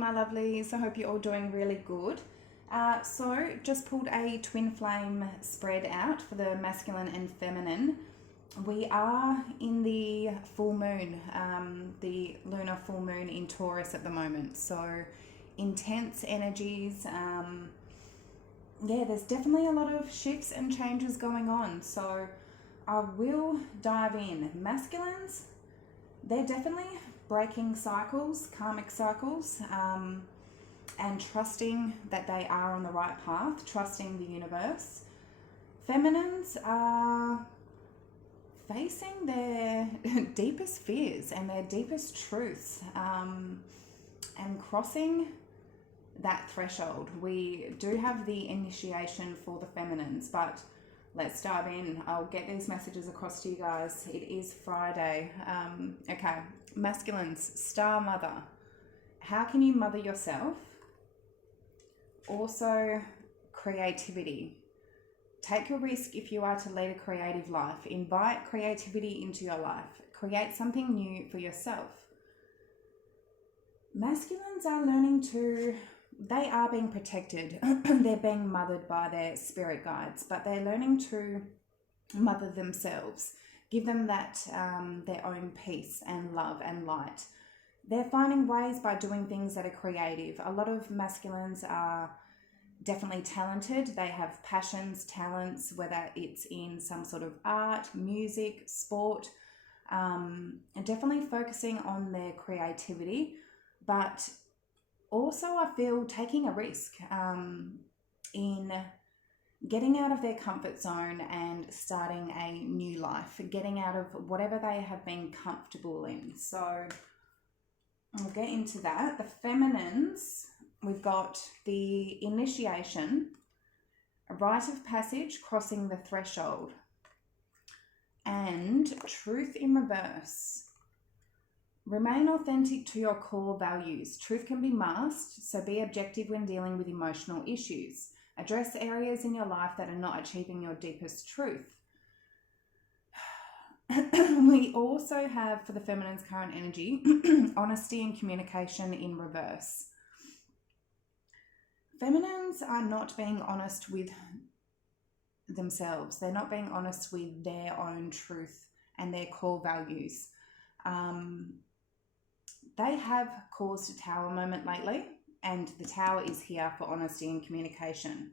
my lovelies. I hope you're all doing really good. So just pulled a twin flame spread out for the masculine and feminine. We are in the full moon, the lunar full moon in Taurus at the moment. So intense energies. There's definitely a lot of shifts and changes going on. So I will dive in. Masculines, they're definitely breaking cycles, karmic cycles, and trusting that they are on the right path, trusting the universe. Feminines are facing their deepest fears and their deepest truths, and crossing that threshold. We do have the initiation for the feminines, but let's dive in. I'll get these messages across to you guys. It is Friday. Okay, masculines, star mother. How can you mother yourself? Also, creativity. Take your risk if you are to lead a creative life. Invite creativity into your life. Create something new for yourself. Masculines are learning to, they are being protected. They're being mothered by their spirit guides, but they're learning to mother themselves. Give them that, their own peace and love and light. They're finding ways by doing things that are creative. A lot of masculines are definitely talented. They have passions, talents, whether it's in some sort of art, music, sport, and definitely focusing on their creativity, but also I feel taking a risk in getting out of their comfort zone and starting a new life, getting out of whatever they have been comfortable in. So I'll get into that. The feminines, we've got the initiation, a rite of passage, crossing the threshold, and truth in reverse. Remain authentic to your core values. Truth can be masked, so be objective when dealing with emotional issues. Address areas in your life that are not achieving your deepest truth. We also have, for the feminine's current energy, honesty and communication in reverse. Feminines are not being honest with themselves. They're not being honest with their own truth and their core values. They have caused a tower moment lately, and the tower is here for honesty and communication.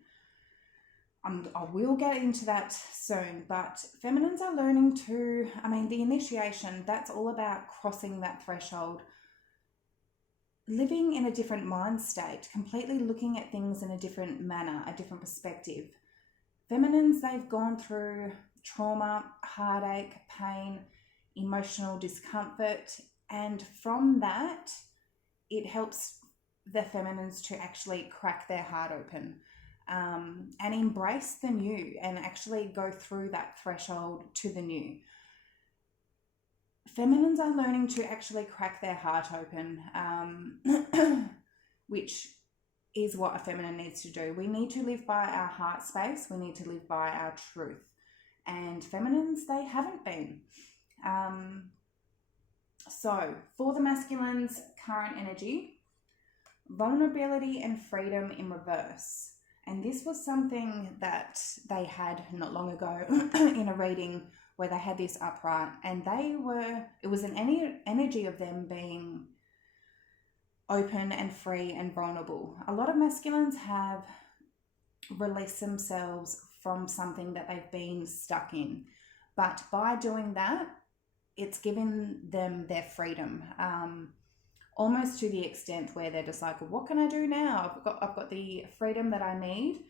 I will get into that soon, but feminines are learning to, the initiation, that's all about crossing that threshold, living in a different mind state, completely looking at things in a different manner, a different perspective. Feminines, they've gone through trauma, heartache, pain, emotional discomfort, and from that, it helps the feminines to actually crack their heart open, and embrace the new and actually go through that threshold to the new. Feminines are learning to actually crack their heart open, which is what a feminine needs to do. We need to live by our heart space. We need to live by our truth. And feminines, they haven't been. So for the masculine's current energy, vulnerability and freedom in reverse. And this was something that they had not long ago in a reading where they had this upright, and it was an energy of them being open and free and vulnerable. A lot of masculines have released themselves from something that they've been stuck in, but by doing that, it's given them their freedom, almost to the extent where they're just like, well, what can I do now? I've got the freedom that I need.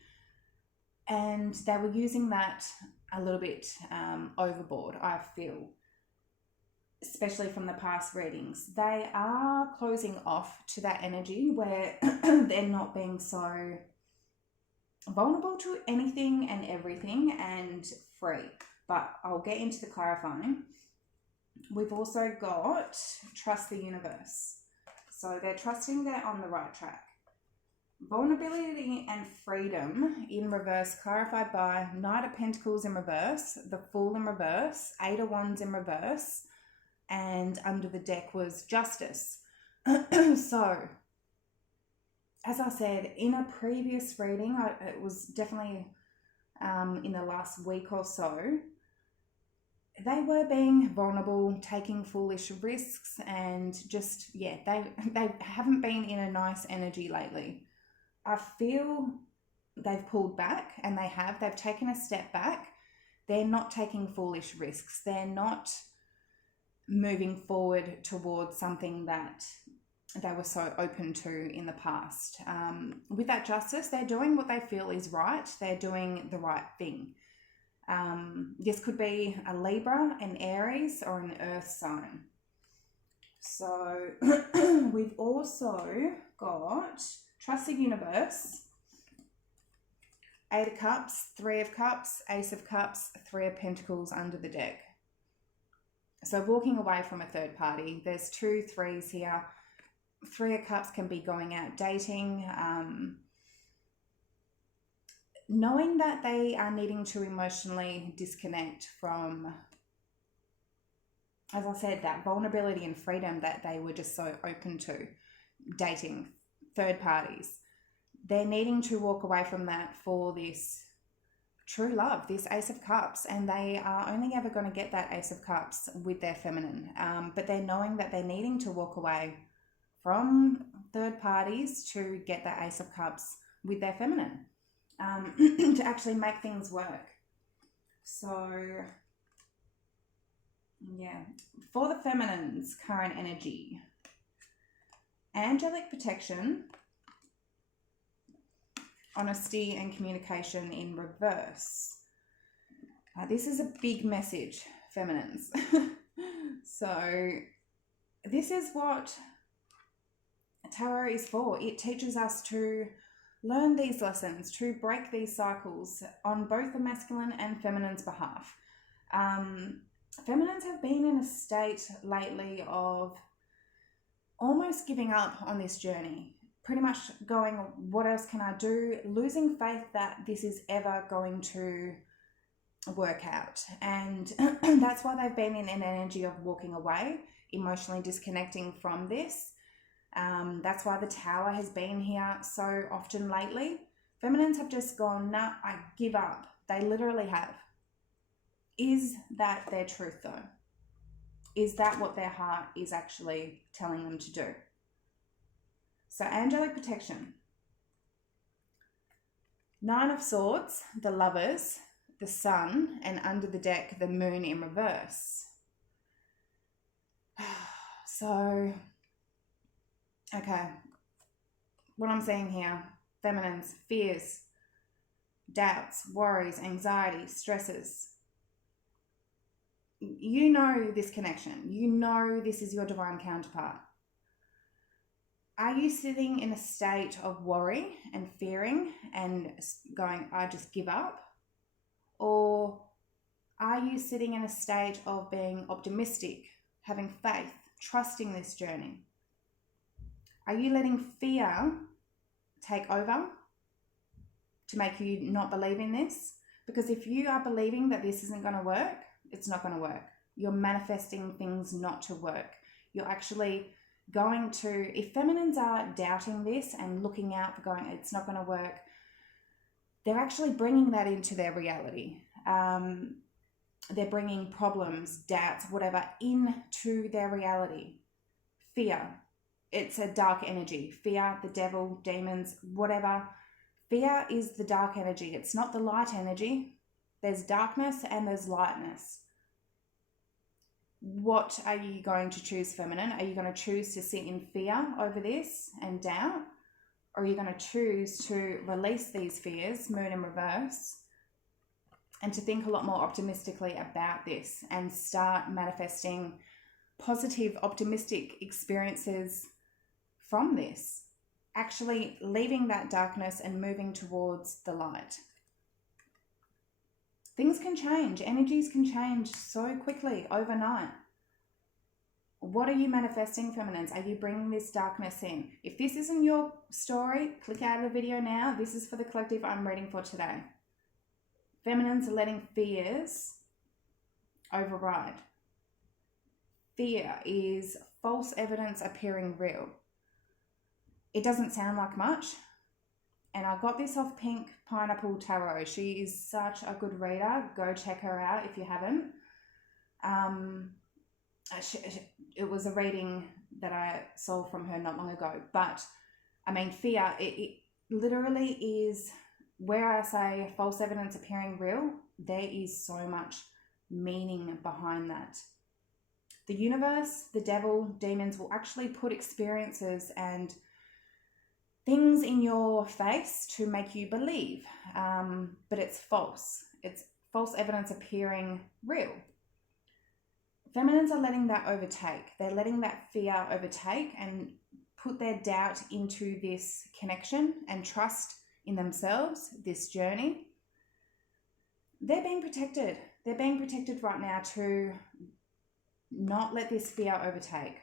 And they were using that a little bit overboard, I feel, especially from the past readings. They are closing off to that energy where they're not being so vulnerable to anything and everything and free. But I'll get into the clarifying. We've also got trust the universe. So they're trusting they're on the right track. Vulnerability and freedom in reverse, clarified by Knight of Pentacles in reverse, the Fool in reverse, Eight of Wands in reverse, and under the deck was Justice. So as I said in a previous reading, it was definitely in the last week or so, they were being vulnerable, taking foolish risks, and just, yeah, they haven't been in a nice energy lately. I feel they've pulled back, and they've taken a step back. They're not taking foolish risks. They're not moving forward towards something that they were so open to in the past. With that justice, they're doing what they feel is right. They're doing the right thing. This could be a Libra, an Aries, or an Earth sign. So we've also got Trust the Universe, 8 of Cups, 3 of Cups, Ace of Cups, 3 of Pentacles under the deck. So walking away from a third party. There's 2 3s here. 3 of Cups can be going out dating, knowing that they are needing to emotionally disconnect from, as I said, that vulnerability and freedom that they were just so open to, dating, third parties. They're needing to walk away from that for this true love, this Ace of Cups, and they are only ever going to get that Ace of Cups with their feminine. But they're knowing that they're needing to walk away from third parties to get that Ace of Cups with their feminine, to actually make things work. So, yeah, for the feminine's current energy, angelic protection, honesty and communication in reverse. This is a big message, feminines. So this is what tarot is for. It teaches us to learn these lessons, to break these cycles on both the masculine and feminine's behalf. Feminines have been in a state lately of almost giving up on this journey, pretty much going, what else can I do? Losing faith that this is ever going to work out. And that's why they've been in an energy of walking away, emotionally disconnecting from this. That's why the Tower has been here so often lately. Feminines have just gone, nah, I give up. They literally have. Is that their truth though? Is that what their heart is actually telling them to do? So angelic protection. 9 of Swords, the Lovers, the Sun, and under the deck, the Moon in reverse. So, okay, what I'm seeing here, feminines, fears, doubts, worries, anxiety, stresses. You know this connection. You know this is your divine counterpart. Are you sitting in a state of worry and fearing and going, I just give up? Or are you sitting in a state of being optimistic, having faith, trusting this journey? Are you letting fear take over to make you not believe in this? Because if you are believing that this isn't going to work, it's not going to work. You're manifesting things not to work. You're actually going to, if feminines are doubting this and looking out for going, it's not going to work, they're actually bringing that into their reality. They're bringing problems, doubts, whatever, into their reality. Fear, it's a dark energy. Fear, the devil, demons, whatever. Fear is the dark energy. It's not the light energy. There's darkness and there's lightness. What are you going to choose, feminine? Are you going to choose to sit in fear over this and doubt? Or are you going to choose to release these fears, Moon in reverse, and to think a lot more optimistically about this and start manifesting positive, optimistic experiences from this? Actually leaving that darkness and moving towards the light. Things can change. Energies can change so quickly overnight. What are you manifesting, feminines? Are you bringing this darkness in? If this isn't your story, click out of the video now. This is for the collective I'm reading for today. Feminines are letting fears override. Fear is false evidence appearing real. it doesn't sound like much. And I got this off Pink Pineapple Tarot. She is such a good reader. Go check her out if you haven't. It was a reading that I saw from her not long ago. But, I mean, fear, it literally is where I say false evidence appearing real, there is so much meaning behind that. The universe, the devil, demons will actually put experiences and things in your face to make you believe, but it's false. It's false evidence appearing real. Feminines are letting that overtake. They're letting that fear overtake and put their doubt into this connection and trust in themselves, this journey. They're being protected. They're being protected right now to not let this fear overtake.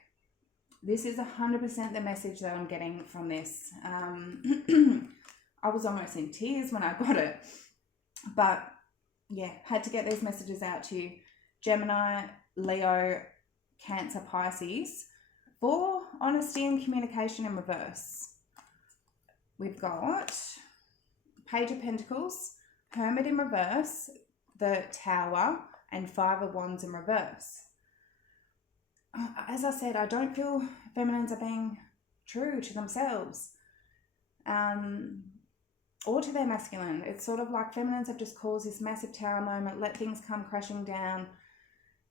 This is 100% the message that I'm getting from this. I was almost in tears when I got it. But yeah, had to get these messages out to you. Gemini, Leo, Cancer, Pisces. For honesty and communication in reverse. We've got Page of Pentacles, Hermit in reverse, the Tower, and Five of Wands in reverse. As I said, I don't feel feminines are being true to themselves or to their masculine. It's sort of like feminines have just caused this massive tower moment, let things come crashing down.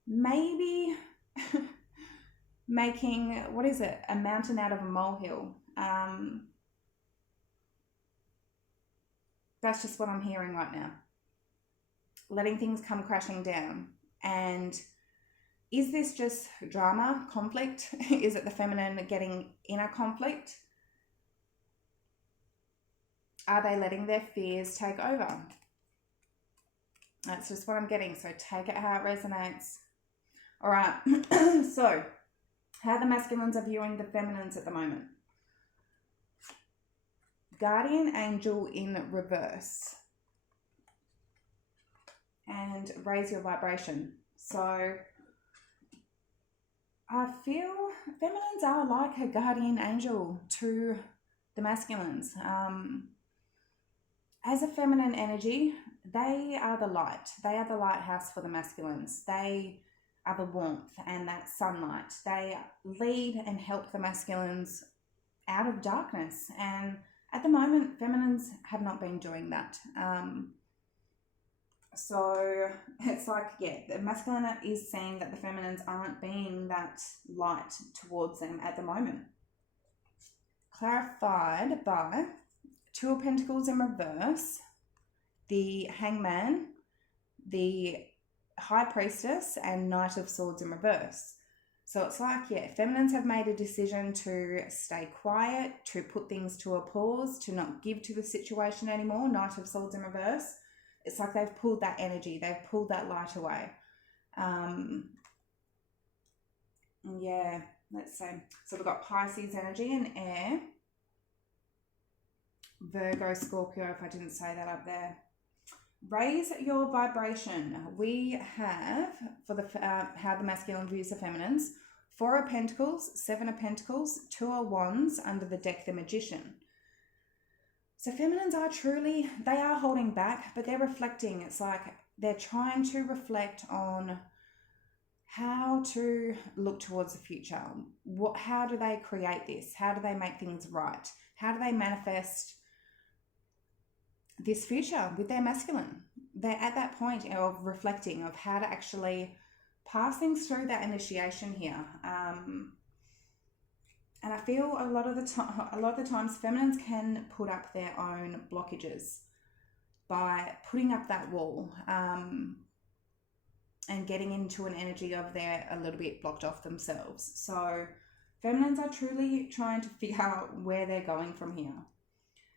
Maybe making, what is it, a mountain out of a molehill. That's just what I'm hearing right now. Letting things come crashing down. And is this just drama, conflict? Is it the feminine getting inner conflict? Are they letting their fears take over? That's just what I'm getting. So take it how it resonates. All right. So how the masculines are viewing the feminines at the moment. Guardian angel in reverse. And raise your vibration. So I feel feminines are like a guardian angel to the masculines. As a feminine energy, they are the light. They are the lighthouse for the masculines. They are the warmth and that sunlight. They lead and help the masculines out of darkness. And at the moment, feminines have not been doing that. So it's like, yeah, the masculine is saying that the feminines aren't being that light towards them at the moment. Clarified by Two of Pentacles in reverse, the Hangman, the High Priestess, and Knight of Swords in reverse. So it's like, yeah, feminines have made a decision to stay quiet, to put things to a pause, to not give to the situation anymore. Knight of Swords in reverse. It's like they've pulled that energy. They've pulled that light away. Yeah, let's see. So we've got Pisces energy and air. Virgo, Scorpio, if I didn't say that up there. Raise your vibration. We have, for the how the masculine views the feminines, Four of Pentacles, Seven of Pentacles, Two of Wands, under the deck, the Magician. So feminines are truly, they are holding back, but they're reflecting. It's like they're trying to reflect on how to look towards the future. How do they create this? How do they make things right? How do they manifest this future with their masculine? They're at that point of reflecting of how to actually pass things through that initiation here. And I feel a lot of the times feminines can put up their own blockages by putting up that wall and getting into an energy of they're a little bit blocked off themselves. So feminines are truly trying to figure out where they're going from here.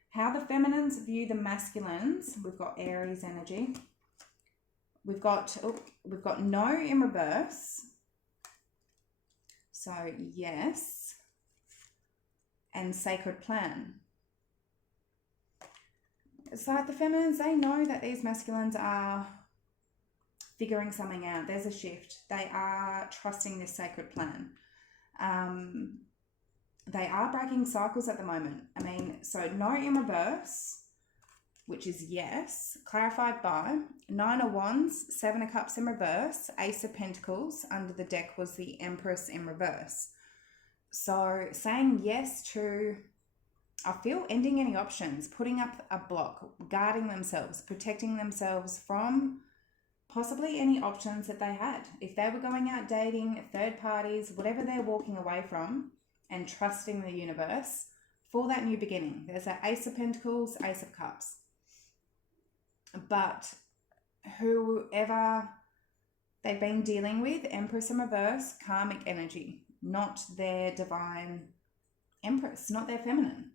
How the feminines view the masculines. We've got Aries energy. We've got No in reverse. So yes. And Sacred Plan. It's like the feminines, they know that these masculines are figuring something out. There's a shift. They are trusting this sacred plan. They are breaking cycles at the moment. I mean, so no in reverse, which is yes, clarified by Nine of Wands, Seven of Cups in reverse, Ace of Pentacles. Under the deck was the Empress in reverse. So saying yes to, I feel, ending any options, putting up a block, guarding themselves, protecting themselves from possibly any options that they had. If they were going out dating, third parties, whatever they're walking away from, and trusting the universe for that new beginning. There's that Ace of Pentacles, Ace of Cups. But whoever they've been dealing with, Empress in reverse, karmic energy, not their divine Empress, not their feminine.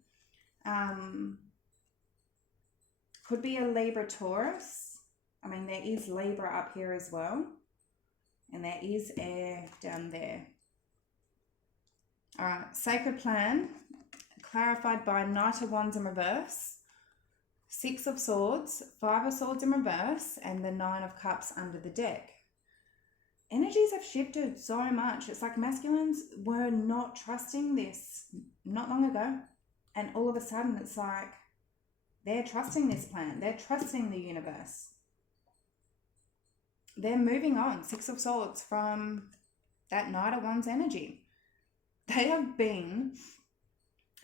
Could be a Libra Taurus. I mean, there is Libra up here as well. And there is air down there. All right, Sacred Plan, clarified by Knight of Wands in reverse, Six of Swords, Five of Swords in reverse, and the Nine of Cups under the deck. Energies have shifted so much. It's like masculines were not trusting this not long ago. And all of a sudden, it's like they're trusting this plan. They're trusting the universe. They're moving on, Six of Swords, from that Knight of Wands energy. They have been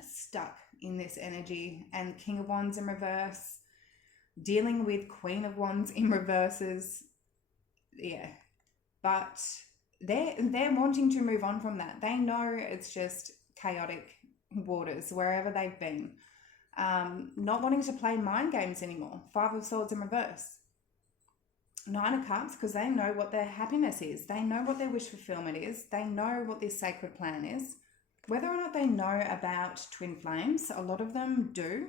stuck in this energy, and King of Wands in reverse, dealing with Queen of Wands in reverses. Yeah, but they're wanting to move on from that. They know it's just chaotic waters wherever they've been. Not wanting to play mind games anymore. Five of Swords in reverse. Nine of Cups, because they know what their happiness is. They know what their wish fulfillment is. They know what this sacred plan is. Whether or not they know about twin flames, a lot of them do.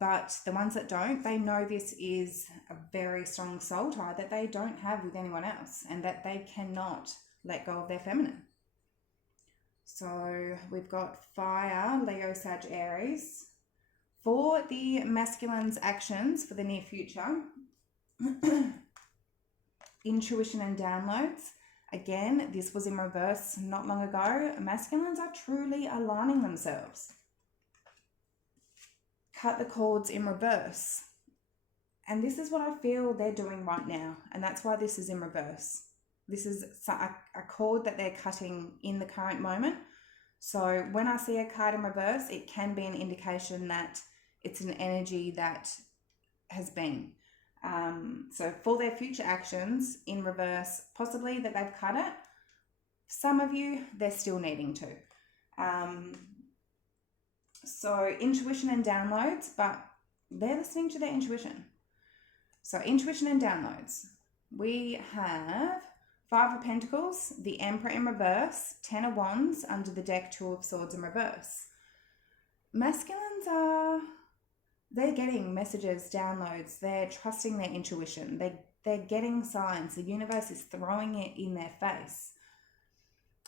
But the ones that don't, they know this is a very strong soul tie that they don't have with anyone else, and that they cannot let go of their feminine. So we've got fire, Leo, Sag, Aries. For the masculine's actions for the near future, intuition and downloads. Again, this was in reverse not long ago. Masculines are truly aligning themselves. Cut the cords in reverse. And this is what I feel they're doing right now. And that's why this is in reverse. This is a cord that they're cutting in the current moment. So when I see a card in reverse, it can be an indication that it's an energy that has been. So for their future actions in reverse, possibly that they've cut it. Some of you, they're still needing to. So intuition and downloads, but they're listening to their intuition. So intuition and downloads. We have Five of Pentacles, the Emperor in reverse, Ten of Wands, under the deck, Two of Swords in reverse. Masculines are... they're getting messages, downloads, they're trusting their intuition, they're getting signs, the universe is throwing it in their face.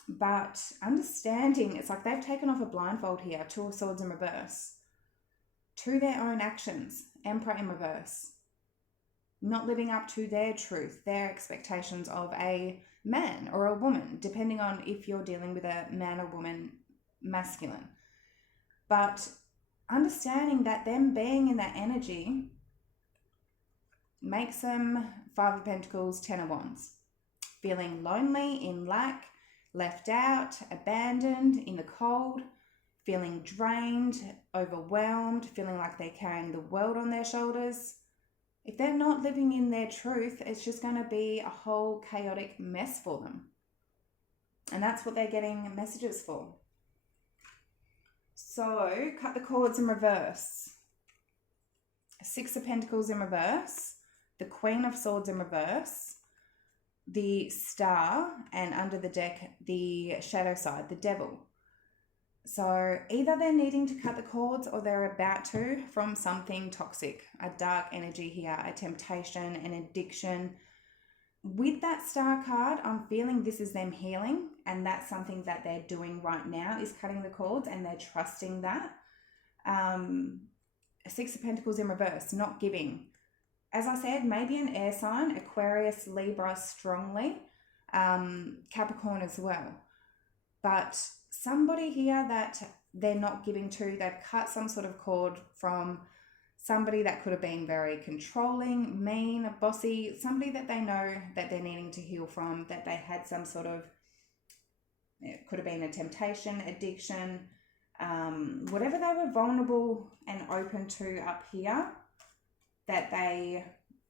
But understanding, it's like they've taken off a blindfold here, Two of Swords in reverse, to their own actions, Emperor in reverse, not living up to their truth, their expectations of a man or a woman, depending on if you're dealing with a man or woman masculine. But understanding that them being in that energy makes them Five of Pentacles, Ten of Wands. Feeling lonely, in lack, left out, abandoned, in the cold, feeling drained, overwhelmed, feeling like they're carrying the world on their shoulders. If they're not living in their truth, it's just going to be a whole chaotic mess for them. And that's what they're getting messages for. So, cut the cords in reverse. Six of Pentacles in reverse. The Queen of Swords in reverse. The Star, and under the deck, the shadow side, the Devil. So, either they're needing to cut the cords or they're about to from something toxic. A dark energy here, a temptation, an addiction. With that Star card, I'm feeling this is them healing, and that's something that they're doing right now, is cutting the cords, and they're trusting that. Six of Pentacles in reverse, not giving. As I said, maybe an air sign, Aquarius, Libra strongly, Capricorn as well. But somebody here that they're not giving to. They've cut some sort of cord from somebody that could have been very controlling, mean, bossy, somebody that they know that they're needing to heal from, that they had some sort of, it could have been a temptation, addiction, whatever they were vulnerable and open to up here, that they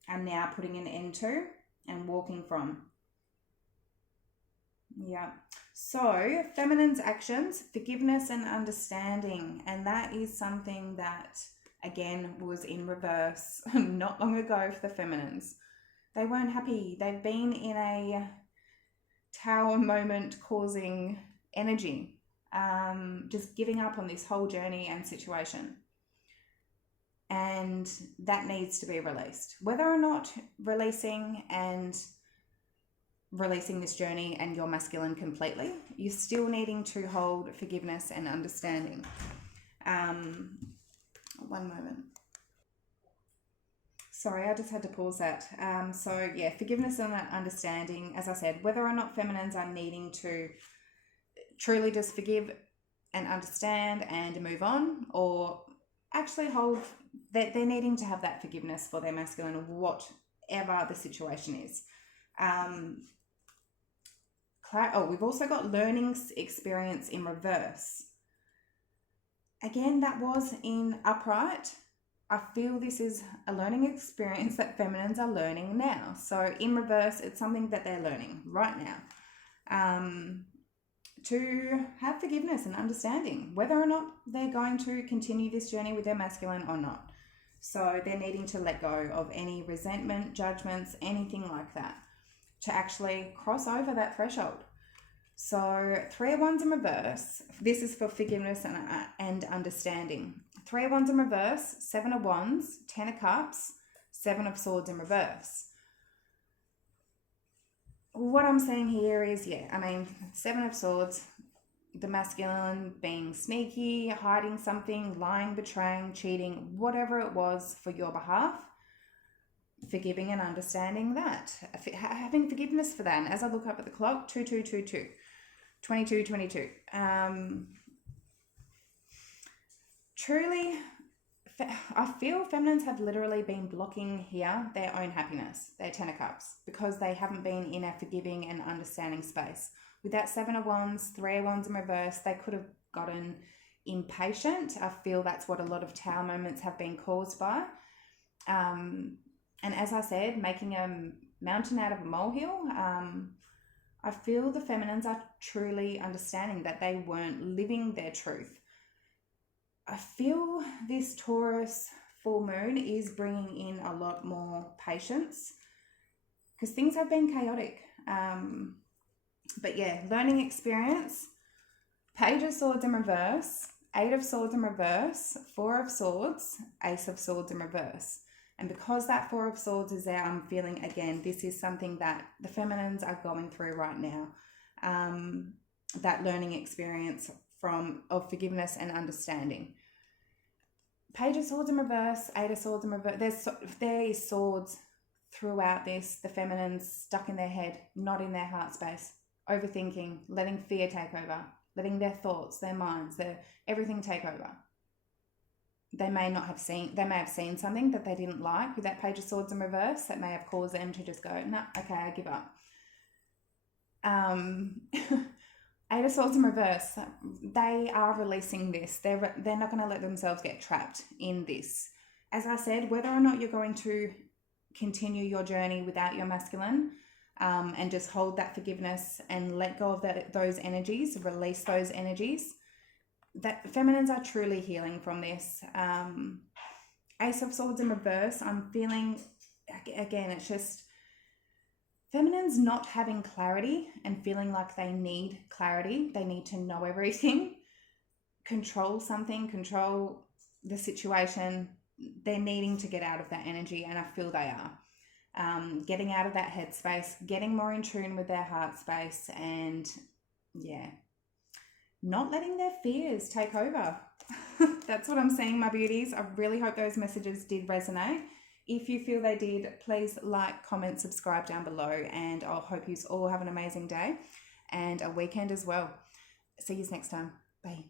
are now putting an end to and walking from. Yeah. So feminine's actions, forgiveness and understanding. And that is something that, again, was in reverse not long ago for the feminines. They weren't happy. They've been in a tower moment causing energy, just giving up on this whole journey and situation. And that needs to be released. Whether or not releasing this journey and your masculine completely, you're still needing to hold forgiveness and understanding. One moment. Sorry, I just had to pause that. So yeah, forgiveness and understanding, as I said, whether or not feminines are needing to truly just forgive and understand and move on, or actually hold that they're needing to have that forgiveness for their masculine, whatever the situation is. We've also got learning experience in reverse. Again, that was in upright. I feel this is a learning experience that feminines are learning now. So in reverse, it's something that they're learning right now. To have forgiveness and understanding, whether or not they're going to continue this journey with their masculine or not. So they're needing to let go of any resentment, judgments, anything like that, to actually cross over that threshold. So 3 of Wands in reverse, this is for forgiveness and understanding. 3 of Wands in reverse, 7 of Wands, 10 of Cups, 7 of Swords in reverse. What I'm saying here is, 7 of Swords, the masculine being sneaky, hiding something, lying, betraying, cheating, whatever it was for your behalf, forgiving and understanding that, having forgiveness for that. And as I look up at the clock, 2222, 2222. Truly, I feel feminines have literally been blocking here their own happiness, their 10 of Cups, because they haven't been in a forgiving and understanding space. With that 7 of Wands, 3 of Wands in reverse, they could have gotten impatient. I feel that's what a lot of tower moments have been caused by. And as I said, making a mountain out of a molehill, I feel the feminines are truly understanding that they weren't living their truth. I feel this Taurus full moon is bringing in a lot more patience, because things have been chaotic. But yeah, learning experience, Page of Swords in reverse, 8 of Swords in reverse, 4 of Swords, Ace of Swords in reverse. And because that 4 of Swords is there, I'm feeling, again, this is something that the feminines are going through right now. That learning experience of forgiveness and understanding. Page of Swords in reverse, 8 of Swords in reverse. There is swords throughout this. The feminines stuck in their head, not in their heart space, overthinking, letting fear take over, letting their thoughts, their minds, everything take over. They may have seen something that they didn't like with that Page of Swords in reverse that may have caused them to just go, no, okay, I give up. 8 of Swords in reverse, they are releasing this. They're not going to let themselves get trapped in this. As I said, whether or not you're going to continue your journey without your masculine, and just hold that forgiveness and let go of those energies, release those energies, that feminines are truly healing from this. Ace of Swords in reverse, I'm feeling, again, it's just feminines not having clarity and feeling like they need clarity. They need to know everything, control something, control the situation. They're needing to get out of that energy, and I feel they are. Getting out of that headspace, getting more in tune with their heart space, and not letting their fears take over. That's what I'm seeing, my beauties. I really hope those messages did resonate. If you feel they did, please like, comment, subscribe down below, and I hope you all have an amazing day and a weekend as well. See you next time. Bye.